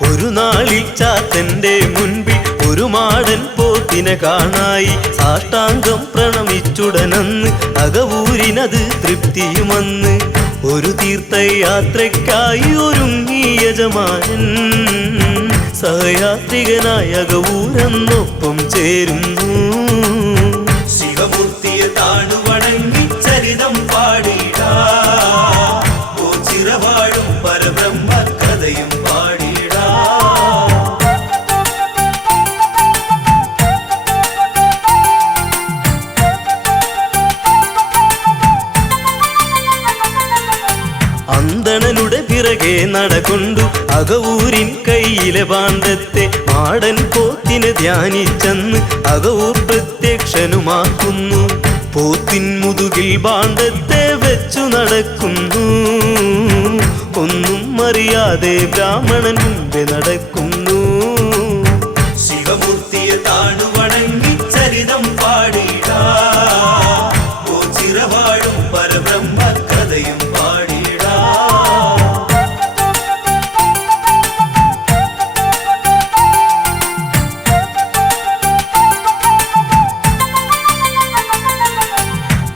ഒരു നാളിൽ ചാത്തന്റെ മുൻപിൽ ഒരു മാടൻ പോത്തിനെ കാണായി. സാഷ്ടാംഗം പ്രണമിച്ചുടനന്ന് അകവൂരിനത് തൃപ്തിയുമന്ന്. ഒരു തീർത്ഥയാത്രയ്ക്കായി ഒരുങ്ങി യജമാനൻ സഹയാത്രികനായ അകവൂരെന്നൊപ്പം ചേരുന്നു. ശിവമൂർത്തിയെ താണു വണങ്ങി ചരിതം പാടിടാ, ഓ ചിറവാഴും പരബ്രഹ്മ കഥയും പാടിടാ. അന്തണനുടെ പിറകെ നടകൊണ്ടു അകവൂരിൻ കയ്യിലെ പാണ്ഡത്തെ മാടൻ പോത്തിനെ ധ്യാനിച്ചെന്ന് അകവൂർ പ്രത്യക്ഷനുമാക്കുന്നു. പോത്തിൻ മുതുകിൽ പാണ്ഡത്തെ വെച്ചു നടക്കുന്നു. ഒന്നും അറിയാതെ ബ്രാഹ്മണൻ മുമ്പേ നടക്കുന്നു. ശിവമൂർത്തിയെ താണു വണങ്ങി ചരിതം പാടിടാ, ഓ ചിറവാഴും പരബ്രഹ്മ കഥയും പാടിടാ.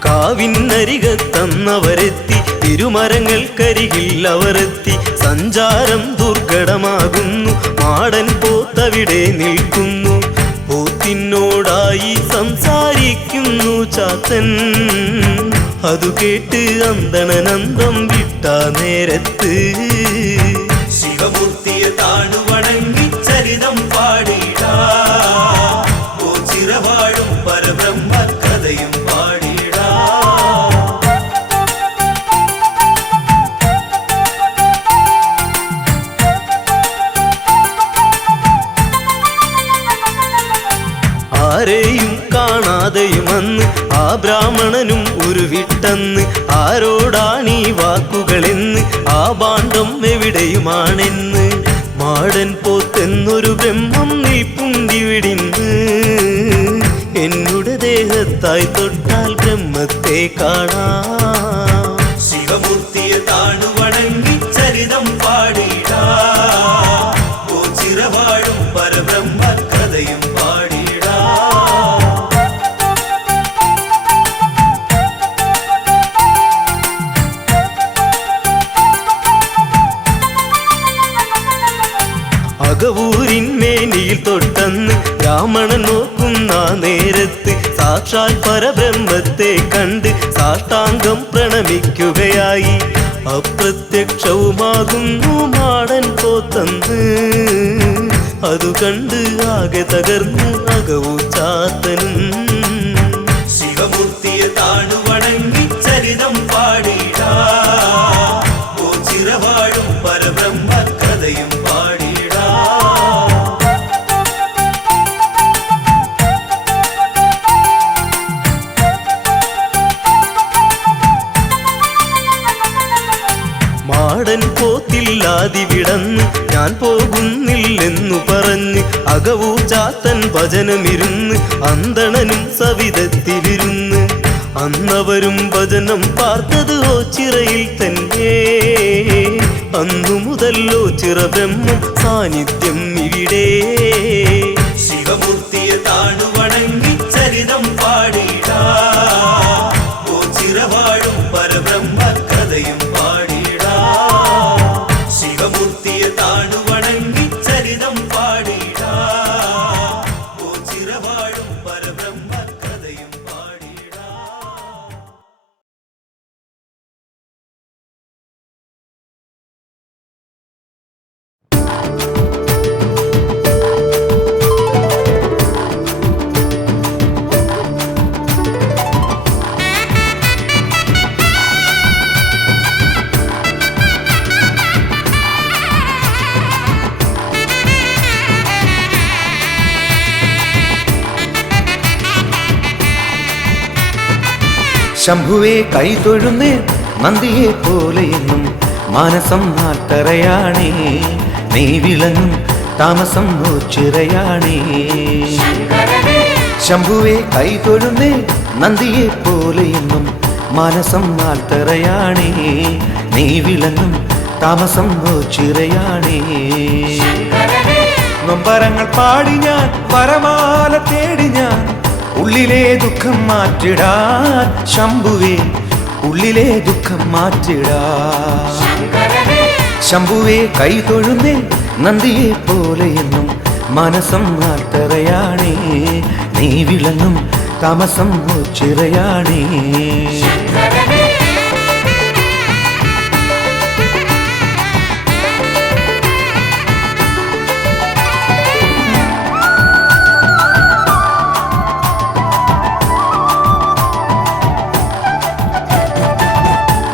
കാവിനരികത്തന്നവരെത്തി, തിരുമരങ്ങൾക്കരികിൽ അവരെത്തി. സഞ്ചാരം ദുർഘടമാകുന്നു, മാടൻ പോത്തവിടെ നിൽക്കുന്നു. പോത്തിനോടായി സംസാരിക്കുന്നു ചാത്തൻ, അതു കേട്ട് അന്തണനന്തം വിട്ട നേരത്ത്. ശിവമൂർത്തിയെ താണു വണങ്ങി ചരിതം പാടിടാ, ഓ ചിറവാഴും പരബ്രഹ്മ കഥയും പാടിടാ. ആരെയും കാണാതെയുമന്ന് ആ ബ്രാഹ്മണനും ഉരുവിട്ടെന്ന്. ആരോടാണീ വാക്കുകളെന്ന്, ആ ഭാണ്ഡം എവിടെയുമാണെന്ന്. മാടൻ പോത്തെന്നൊരു ബ്രഹ്മം നിൽപ്പുണ്ടിവിടിന്ന് എന്നുടെ ദേഹത്തായി തൊട്ടാൽ ബ്രഹ്മത്തെ കാണാം. ശിവമൂർത്തിയെ താണുവണങ്ങി ചരിതം പാടിടാ, ഓ ചിരവാഴും പരബ്രഹ്മ കഥയും പാടിടാ. അകവൂരിന്മേനിയിൽ തൊട്ടന്ന് രാമണൻ നോക്കുന്ന നേരത്ത് സാക്ഷാൽ പരബ്രഹ്മത്തെ കണ്ട് സാഷ്ടാംഗം പ്രണമിക്കുകയായി. അപ്രത്യക്ഷവുമാകുന്നു മാടൻ പോത്തന്ന്, അതു കണ്ട് ആകെ തകർന്നു അകവൂർ ചാത്തനും. ശിവമൂർത്തിയെ താണുവണങ്ങി ചരിതം പാടിടാ, ഓ ചിരവാഴും പരബ്രഹ്മ കഥയും പാടിടാ. മാടൻ പോത്തില്ലാതി വിടന്ന് ഞാൻ പോകുന്നില്ലെന്നു പറഞ്ഞ് അകവൂർ ചാത്തൻ ഭജനമിരുന്ന് അന്തണനും സവിധത്തിലിരുന്ന്. അന്നവരും ഭജനം പാർത്തത് ഓച്ചിറയിൽ തന്നെ. അന്നു മുതല്ലോ ചിറ ബ്രഹ്മം സാന്നിധ്യം ഇവിടെ. ശിവമൂർത്തിയെ താണുവണങ്ങി ചരിതം പാടിടാ, ഓ ചിരവാഴും പരബ്രഹ്മ കഥയും പാടിടാ. ശിവമൂർത്തിയെ താണുവണങ്ങി ചരിതം പാടിടാ, ഓ ചിരവാഴും പരബ്രഹ്മ കഥയും പാടിടാ. ശംഭുവെ കൈതൊഴുന്നേ നന്ദിയെ പോലെയെന്നും മാനസം നാട്ടറയാണേ, നീ വിളങ്ങും താമസം ചിറയാണേ. ശംഭുവെ കൈതൊഴുന്നേ നന്ദിയെ പോലെയെന്നും മാനസം നാട്ടറയാണേ, നീ വിളങ്ങും താമസം ചിറയാണേ. നൊമ്പരങ്ങൾ പാടി ഞാൻ വരമാല തേടി ഞാൻ ഉള്ളിലെ ദുഃഖം മാറ്റിടാൻ. ശംഭുവേ ഉള്ളിലെ ദുഃഖം മാറ്റിടാൻ. ശംഭുവേ കൈതൊഴുന്നേ നന്ദിയെ പോലെയെന്നും മനസം നാട്ടറയാണേ, നീ വിളങ്ങും താമസം ചിറയാണേ.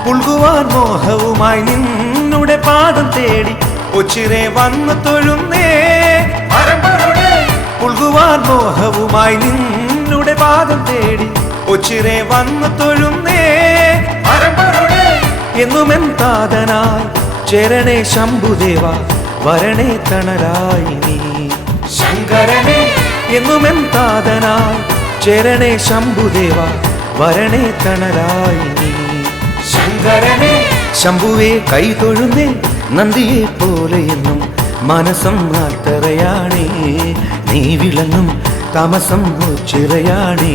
പുൽകുവാൻ മോഹവുമായി നിന്നുടെ പാദം തേടി ഒച്ചിരെ വന്നു തൊഴുന്നേ. പുൽകുവാൻ മോഹവുമായി നിന്നുടെ പാദം തേടി ഒച്ചിരെ വന്നു തൊഴുന്നേ. എന്നുമെൻ താതനായി ചേരണേ ശംഭുദേവ, വരണേ തണലായി നീ. ശങ്കരനെ എന്നുമെൻ താതനായി ചേരണേ ശംഭുദേവ, വരണേ തണലായി നീ. ശങ്കരനെ ശംഭുവെ കൈതൊഴുന്നേ നന്ദിയെ പോലെയെന്നും മനസം നാട്ടറയാണേ, നീ വിളങ്ങും താമസം ചിറയാണേ.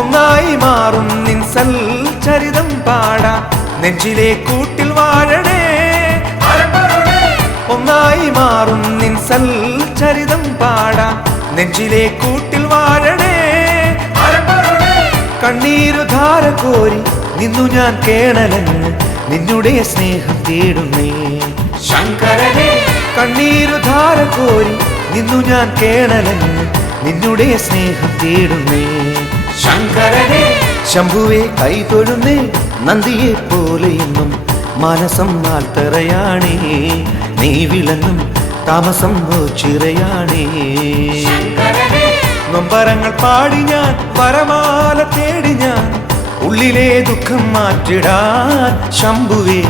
ഒന്നായി മാറും നിൻ സൽചരിതം പാടാ, നെഞ്ചിലെ കൂട്ടിൽ വാഴണേ. ഒന്നായി മാറും നിൻ സൽചരിതം പാടാ, നെഞ്ചിലെ കൂട്ടിൽ വാഴണേ. കണ്ണീരു ധാര കോരി നിന്നു ഞാൻ കേണലങ്ങ്, നിന്നുടെ സ്നേഹം തേടുന്നേ. ശങ്കരനെ കണ്ണീരു ധാര കോരി നിന്നു ഞാൻ കേണലങ്ങ്, നിന്നുടെ സ്നേഹം തേടുന്നേ. ശങ്കരനെ ശംഭുവെ കൈതൊഴുന്നേ നന്ദിയെ പോലെയെന്നും മനസം നാട്ടറയാണേ, നീ വിളങ്ങും താമസം ചിറയാണേ. നൊമ്പരങ്ങൾ പാടി ഞാൻ വരമാല തേടി ഞാൻ ഉള്ളിലെ ദുഃഖം മാറ്റിടാൻ ശംഭുവേ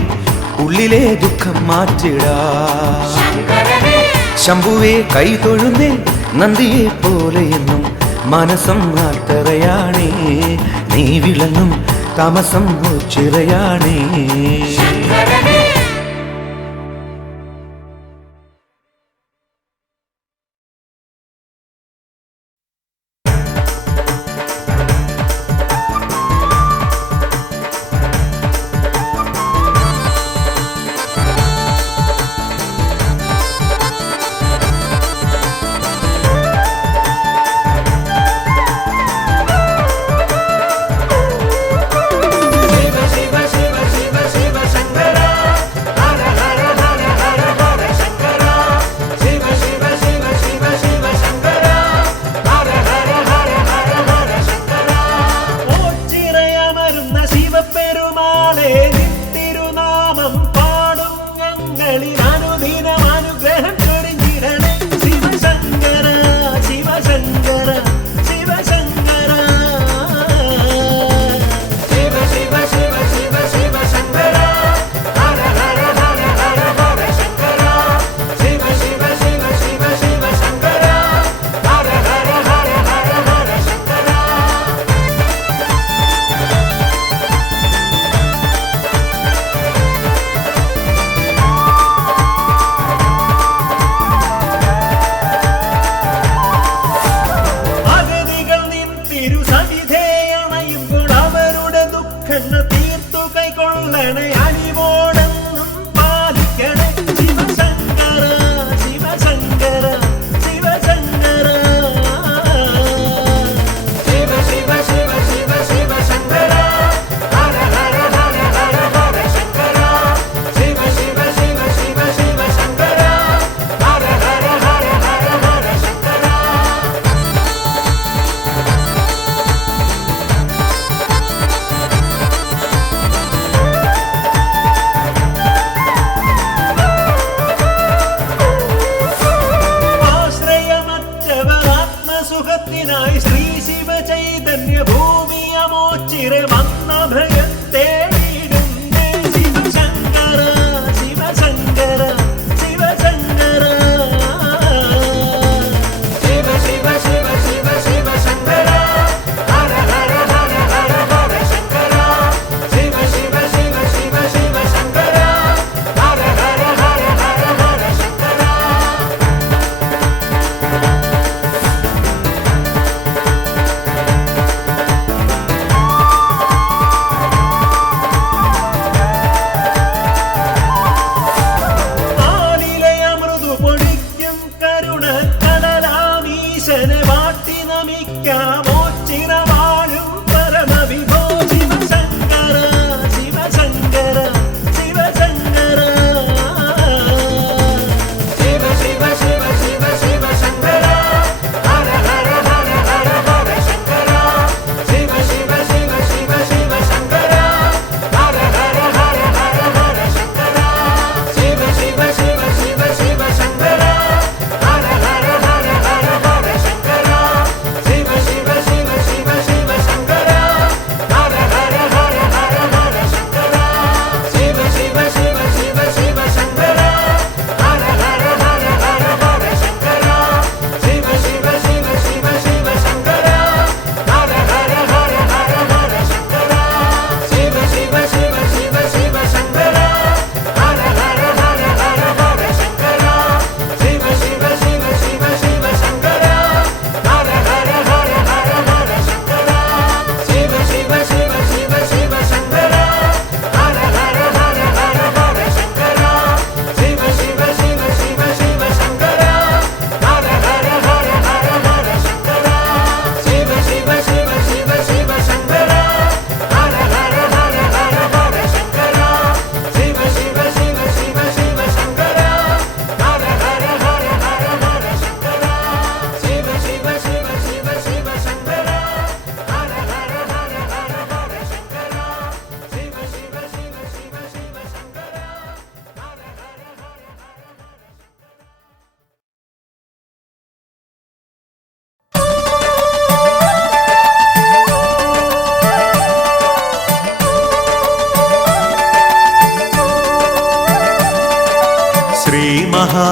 ഉള്ളിലെ ദുഃഖം മാറ്റിടാൻ ശംഭുവേ കൈ തൊഴുന്നേ നന്ദിയെ പോലെ എന്നും മനസ്സം ആർത്തറയാണേ നീ വിളങ്ങും താമസം ചിറയാണേ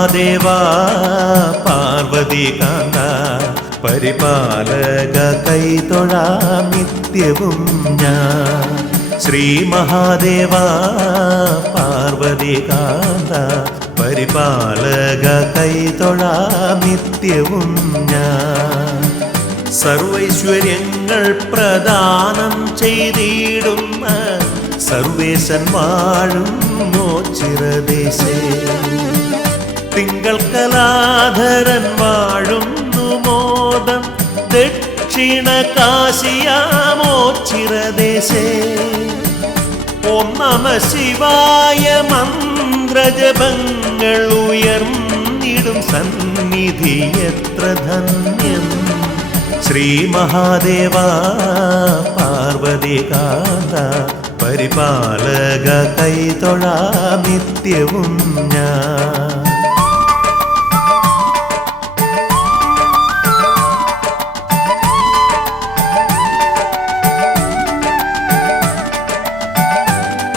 മഹാദേവ പാർവതികാന്ത പരിപാലക കൈതൊഴാം നിത്യവും ഞാൻ. ശ്രീ മഹാദേവ പാർവതികാന്ത പരിപാലക കൈതൊഴാം നിത്യവും ഞാൻ. സർവൈശ്വര്യങ്ങൾ പ്രദാനം ചെയ്തിടുന്ന സർവേശൻ വാഴും മോചിരദേശേ. തിങ്കൾ കലാധരൻ വാഴുന്നു മോദം ദക്ഷിണ കാശിയാമോചിരദേശേ. ഓം നമ ശിവായ മന്ത്രജപങ്ങൾ ഉയർന്നിടും സന്നിധി എത്ര ധന്യം. ശ്രീ മഹാദേവ പാർവതികാന്ത പരിപാലക കൈതൊഴാം നിത്യവും ഞാൻ.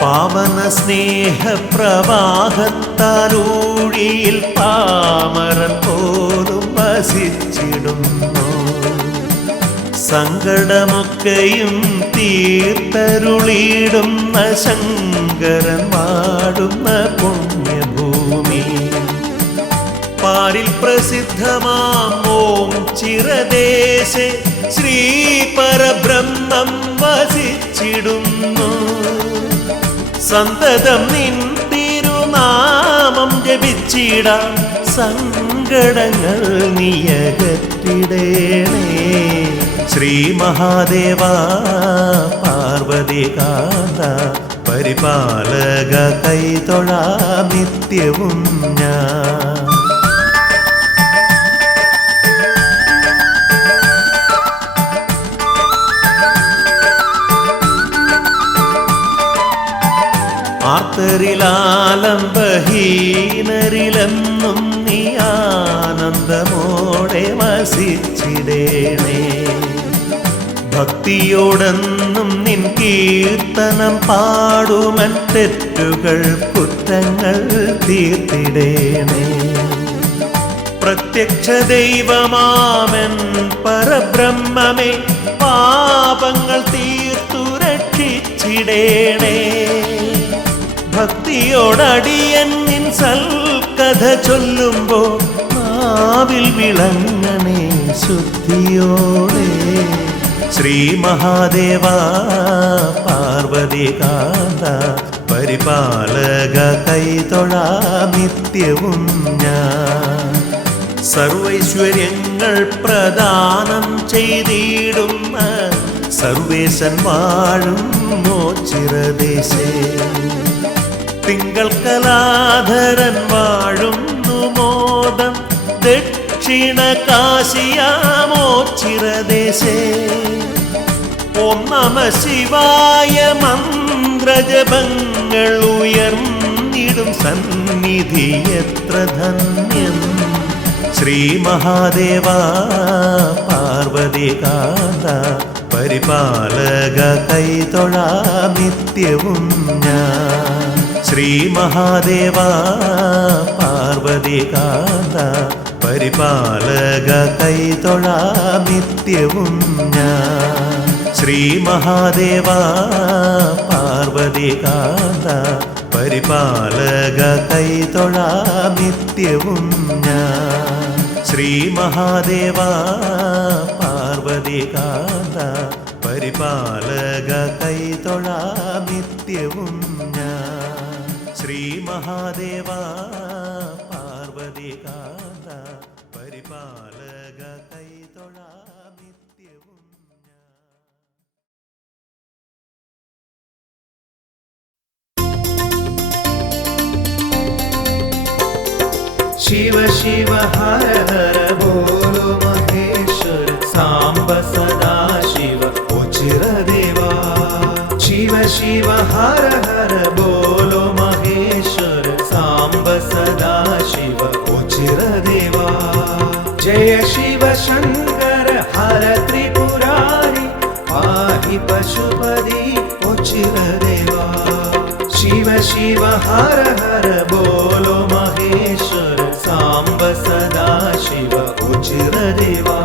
പാവന സ്നേഹപ്രവാഹത്താലൂഴിയിൽ പാമരൻ പോലും വസിച്ചിടുന്നു. സങ്കടമൊക്കെയും തീർത്തരുളിടുന്ന ശങ്കരൻ വാടുന്ന പുണ്യഭൂമി. പാരിൽ പ്രസിദ്ധമാം ഓം ചിരദേശേ ശ്രീ പരബ്രഹ്മം വസിച്ചിടുന്നു. സന്തതം നിൻ തിരുനാമം ജപിച്ചിടാം സങ്കടങ്ങൾ നീയകറ്റിടേണേ. ശ്രീ മഹാദേവ പാർവതികാന്ത പരിപാലക കൈതൊഴാം നിത്യവും ഞാൻ. ആർത്തരിലാലംബഹീനരിലെന്നും നീ ആനന്ദമോടെ വസിച്ചിടേണേ. ഭക്തിയോടെന്നും നിൻ കീർത്തനം പാടുമൻ തെറ്റുകൾ കുറ്റങ്ങൾ തീർത്തിടേണേ. പ്രത്യക്ഷ ദൈവമാമൻ പരബ്രഹ്മമേ പാപങ്ങൾ തീർത്തു രക്ഷിച്ചിടേണേ. ഭക്തിയോടടിയൻ നിൻ സൽക്കഥ ചൊല്ലുമ്പോൾ നാവിൽ വിളങ്ങണേ ശുദ്ധിയോടെ. ശ്രീ മഹാദേവ പാർവതികാന്ത പരിപാലക കൈതൊഴാം നിത്യവും ഞാൻ. സർവൈശ്വര്യങ്ങൾ പ്രദാനം ചെയ്തിടുന്ന സർവേശൻ വാഴും മോചിരദേശേ. തിങ്കൾ കലാധരൻ വാഴുന്നു മോദം ദക്ഷിണ കാശിയാമോചിരദേശേ. ഓം നമ ശിവായ മന്ത്രജപങ്ങൾ ഉയർന്നിടും സന്നിധി എത്ര ധന്യം. ശ്രീ മഹാദേവ പാർവതികാന്ത പരിപാലക കൈതൊഴാം നിത്യവും ഞാൻ. ശ്രീ മഹാദേവ പാർവതികാന്ത പരിപാലക കൈതൊഴാം നിത്യവും ഞാൻ. ശ്രീ മഹാദേവ പാർവതികാന്ത പരിപാലക കൈതൊഴാം നിത്യവും ഞാൻ. ശ്രീ മഹാദേവ പാർവതികാന്ത പരിപാലക കൈതൊഴാം നിത്യവും ഞാൻ. ശ്രീ മഹാദേവ പാർവതികാന്ത പരിപാലക കൈതൊഴാം നിത്യവും ഞാൻ. शिव शिव हर हर बोलो महेश्वर सांब सदा शिव उचिर देवा. शिव शिव हर हर बोलो महेश्वर सांब सदा शिव उचिर देवा. जय शिव शंकर हर त्रिपुरारी पाहि पशुपति उचिर देवा. शिव शिव हर हर बोलो महेश्वर ചിരദേവാ.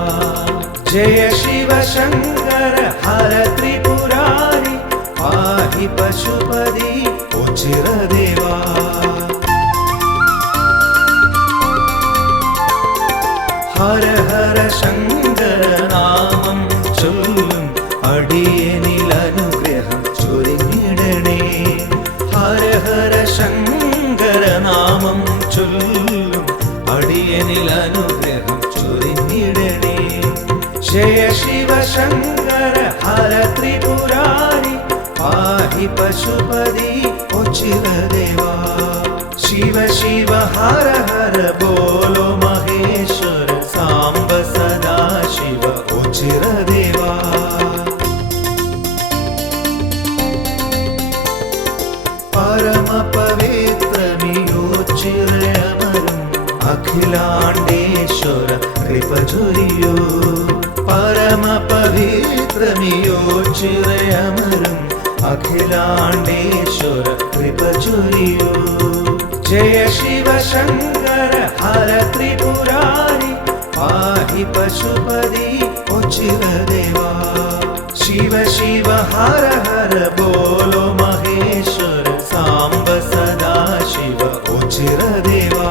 ജയ ശിവ ശങ്കര ഹര ത്രിപുരാരി പാഹി പശുപതി ഓ ചിരദേവാ. ഹര ഹര ശങ്കര നാമം ചൊല്ലും അടിയനിൽ അനുഗ്രഹം ചൊരിഞ്ഞിടണേ. ഹര ഹര ശങ്കര നാമം ചൊല്ലും അടിയനിൽ അനുഗ്രഹം ചൊരിഞ്ഞിടണേ. ജയ ശിവ ശങ്കര ഹര ത്രിപുരാരി പാഹി പശുപതി ഓ ചിരദേവാ. ശിവ ശിവ ഹര ഹര ബോലോ മഹേശ്വര സാംബ സദാ ശിവ ഓ ചിരദേവാ. പരമ പവിത്രമിയോ ചിരയമരും അഖിലാണ്ടേശ്വര കൃപ ചൊരിയോ. പരമ പവിത്രമിയോ ചിരയമരും അഖിലാണ്ടേശ്വര കൃപ ചൊരിയോ. ജയ ശിവ ശങ്കര ഹര ത്രിപുരാരി പാഹി പശുപതി ഓ ചിരദേവാ. ശിവ ശിവ ഹര ഹര ബോലോ മഹേശ്വര സാംബ സദാ ശിവ ഓ ചിരദേവാ.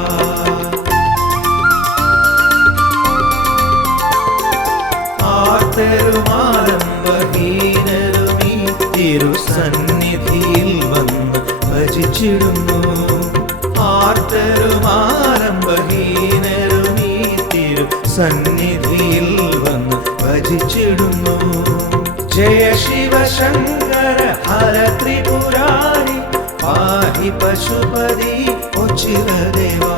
ആർത്തരുമാലംബഹീനരുമീ തിരുസന്നിധിയിൽ വന്ന് ഭജിച്ചിടുന്നു. ആർത്തരുമാലംബഹീനരുമീ തിരുസന്നിധിയിൽ വന്ന് ഭജിച്ചിടുന്നു. ജയ ശിവ ശങ്കര ഹര ത്രിപുരാരി പാഹി പശുപതി ഓ ചിരദേവാ.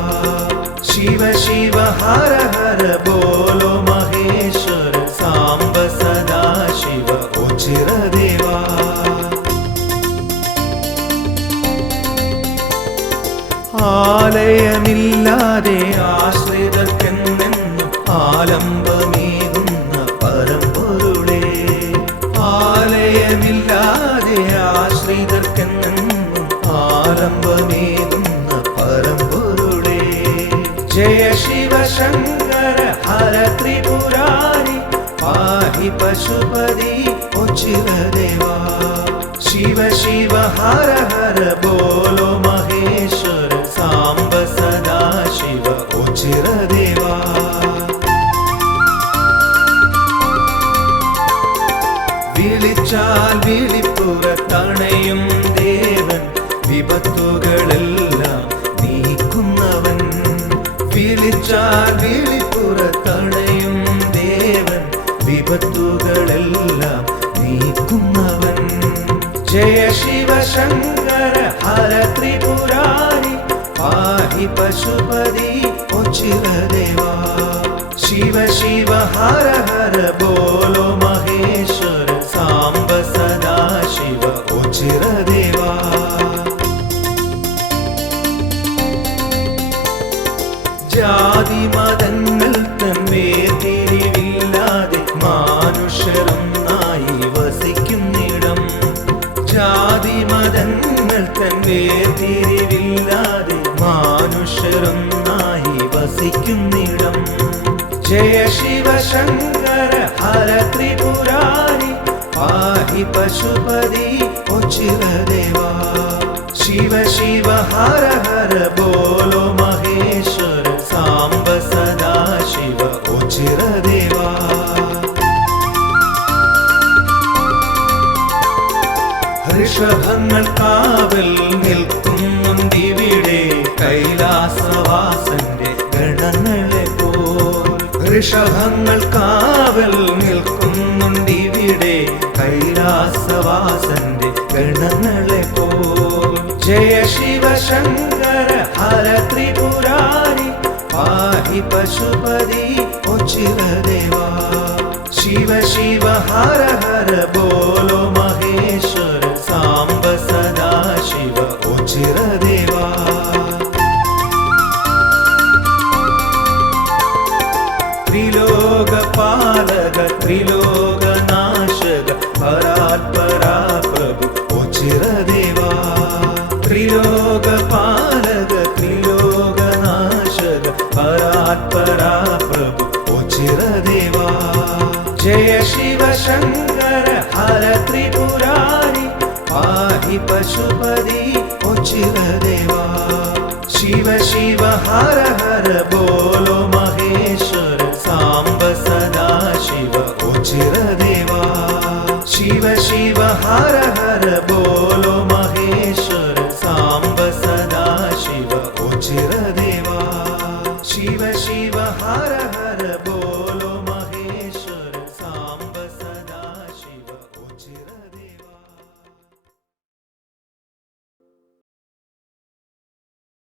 ശിവ ശിവ ഹര ഹര ബോലോ മഹേശ്വര സാംബ സദാ ശിവ ഓ ചിരദേവാ. ആലയമില്ലാതെ ആശ്രിതർക്കെന്നെന്നും ആലംബമേകുന്ന പരമ്പൊരുളേ. ആലയമില്ലാതെ ആശ്രിതർക്കെന്നെന്നും ആലംബമേകുന്ന പരമ്പൊരുളേ. ജയ ശിവ ശങ്കര ഹര ത്രിപുരാരി പാഹി പശുപതി ഓ ചിരദേവാ. ശിവ ശിവ ഹര ഹര ബോലോ മഹേശ്വര സാംബ സദാ ശിവ ഓ ചിരദേവാ. വിളിച്ചാൽ വിളിപ്പുറത്തണയും ദേവൻ വിപത്തുകളെല്ലാം നീക്കുന്നവൻ. വിളിച്ചാൽ വിളിപ്പുറത്തണയും ദേവൻ വിപത്തുകളെല്ലാം നീക്കുന്നവൻ. ജയ ശിവ ശങ്കര ഹര ത്രിപുരാരി പാഹി പശുപതി ഓ ചിരദേവാ. ശിവ ശിവ ഹര ഹര ബോലോ മഹേശ്വര സാംബ സദാ ശിവ ഓ ചിരദേവാ. ജാതി മതങ്ങൾ തമ്മിൽ തിരിവില്ലാതെ മാനുഷരൊന്നായി വസിക്കുന്നിടം. ജാതി മതങ്ങൾ തമ്മിൽ തിരിവില്ലാതെ മാനുഷരൊന്നായി വസിക്കുന്നിടം. ജയ ശിവ ശങ്കര ഹര ത്രിപുരാരി പാഹി പശുപതി ഓ ചിരദേവാ. ശിവ ശിവ ഹര ഹര ബോലോ മഹേശ്വര സാംബ സദാ ശിവ ഓ ചിരദേവാ. ഋഷഭങ്ങൾ കാവൽ നിൽക്കുന്നുണ്ടിവിടെ കൈലാസവാസന്റെ ഗണങ്ങളെ പോൽ. ഋഷഭങ്ങൾ കാവൽ നിൽക്കുന്നുണ്ടിവിടെ കൈലാസവാസന്റെ ഗണങ്ങളെ പോൽ. ജയ ശിവ ശങ്കര ഹര ത്രിപുരാരി പാഹി പശുപതി ഓ ചിരദേവാ. ശിവ ശിവ ഹര ഹര ബോലോ മഹേശ്വര സാംബ സദാ ശിവ ഓ ചിരദേവാ. ത്രിലോകപാലക ത്രിലോകനാശക പരാത്പരാ പ്രഭു ഓ ചിരദേവാ. ത്രിലോകപാലക ത്രിലോകനാശക പരാത്പരാ പ്രഭു ഓ शिव शङ्कर हर त्रिपुरारि पाहि पशुपति उचिरदेवा शिव शिव हर हर बोलो महेश्वर सांब सदा शिव उचिरदेवा शिव शिव हर हर बोलो